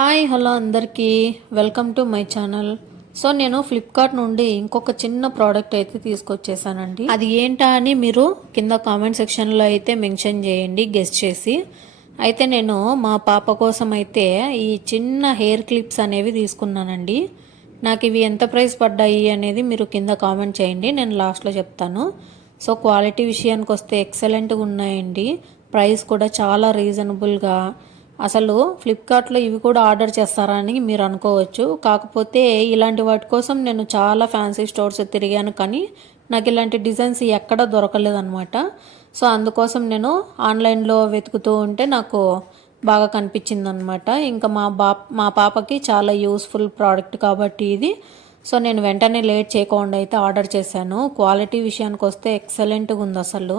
Hi hello అందరికీ welcome to my channel. So నేను Flipkart నుండి ఇంకొక చిన్న ప్రోడక్ట్ అయితే తీసుకొచ్చేసానండి. అది ఏంటా అని మీరు కింద కామెంట్ సెక్షన్లో అయితే మెన్షన్ చేయండి గెస్ చేసి. అయితే నేను మా పాప కోసం అయితే ఈ చిన్న హెయిర్ క్లిప్స్ అనేవి తీసుకున్నానండి. నాకు ఇవి ఎంత ప్రైస్ పడ్డాయి అనేది మీరు కింద కామెంట్ చేయండి, నేను లాస్ట్లో చెప్తాను. సో క్వాలిటీ విషయానికి వస్తే ఎక్సలెంట్గా ఉన్నాయండి. ప్రైస్ కూడా చాలా రీజనబుల్గా. అసలు ఫ్లిప్కార్ట్లో ఇవి కూడా ఆర్డర్ చేస్తారా అని మీరు అనుకోవచ్చు. కాకపోతే ఇలాంటి వాటి కోసం నేను చాలా ఫ్యాన్సీ స్టోర్స్ తిరిగాను, కానీ నాకు ఇలాంటి డిజైన్స్ ఎక్కడా దొరకలేదన్నమాట. సో అందుకోసం నేను ఆన్లైన్లో వెతుకుతూ ఉంటే నాకు బాగా కనిపించింది అనమాట. ఇంకా మా పాపకి చాలా యూస్ఫుల్ ప్రోడక్ట్ కాబట్టి ఇది. సో నేను వెంటనే లేట్ చేయకుండా అయితే ఆర్డర్ చేశాను. క్వాలిటీ విషయానికి వస్తే ఎక్సలెంట్గా ఉంది. అసలు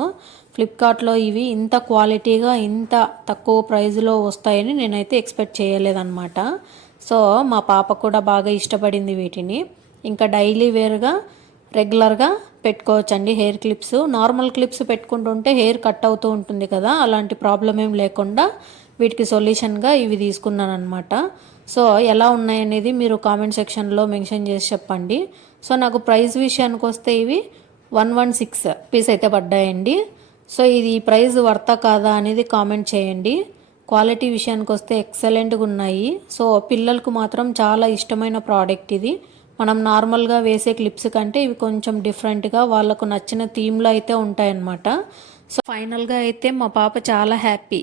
ఫ్లిప్కార్ట్లో ఇవి ఇంత క్వాలిటీగా ఇంత తక్కువ ప్రైస్లో వస్తాయని నేనైతే ఎక్స్పెక్ట్ చేయలేదన్నమాట. సో మా పాప కూడా బాగా ఇష్టపడింది వీటిని. ఇంకా డైలీ వేర్గా రెగ్యులర్గా పెట్టుకోవచ్చండి హెయిర్ క్లిప్స్. నార్మల్ క్లిప్స్ పెట్టుకుంటుంటే హెయిర్ కట్ అవుతూ ఉంటుంది కదా, అలాంటి ప్రాబ్లం ఏం లేకుండా వీటికి సొల్యూషన్గా ఇవి తీసుకున్నాను అనమాట. సో ఎలా ఉన్నాయనేది మీరు కామెంట్ సెక్షన్లో మెన్షన్ చేసి చెప్పండి. సో నాకు ప్రైస్ విషయానికి వస్తే ఇవి 116 రూపీస్ అయితే పడ్డాయండి. సో ఇది ప్రైస్ వర్తా కాదా అనేది కామెంట్ చేయండి. క్వాలిటీ విషయానికి వస్తే ఎక్సలెంట్గా ఉన్నాయి. సో పిల్లలకు మాత్రం చాలా ఇష్టమైన ప్రోడక్ట్ ఇది. మనం నార్మల్గా వేసే క్లిప్స్ కంటే ఇవి కొంచెం డిఫరెంట్గా వాళ్ళకు నచ్చిన థీమ్లో అయితే ఉంటాయన్నమాట. సో ఫైనల్గా అయితే మా పాప చాలా హ్యాపీ.